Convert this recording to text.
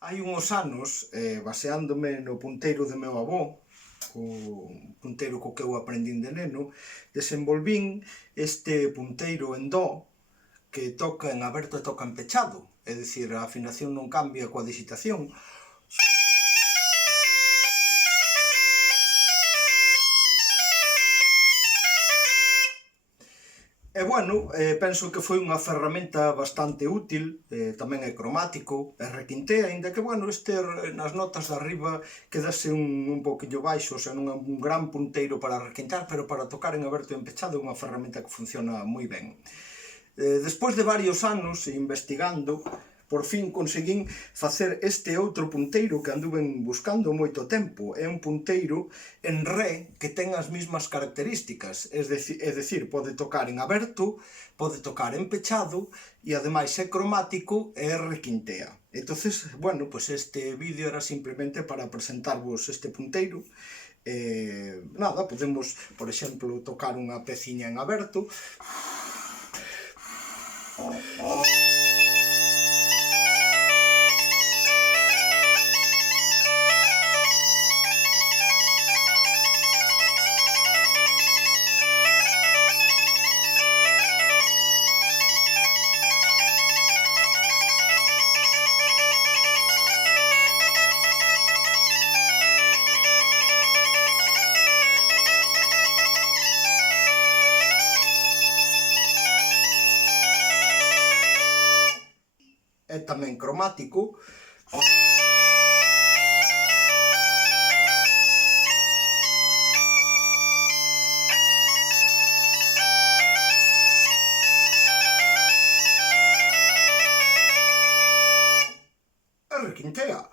Hai uns anos, baseándome no punteiro do meu avó, o punteiro co que eu aprendín de neno, desenvolvín este punteiro en dó que toca en aberto e toca en pechado, é dicir, a afinación non cambia coa digitación. E bueno, penso que foi unha ferramenta bastante útil, tamén é cromático, é requintea, aínda que, bueno, nas notas de arriba quedase un poquillo baixo, o sea, non é un gran punteiro para requintar, pero para tocar en aberto e en pechado é unha ferramenta que funciona moi ben. Despois de varios anos investigando, por fin conseguín facer este outro punteiro que anduven buscando moito tempo. É un punteiro en ré que ten as mesmas características, é dicir, pode tocar en aberto, pode tocar en pechado e ademais é cromático e requintea. Entonces, bueno, pues este vídeo era simplemente para presentarvos este punteiro. Nada, podemos, por exemplo, tocar unha peciña en aberto. É tamén cromático. E requintea.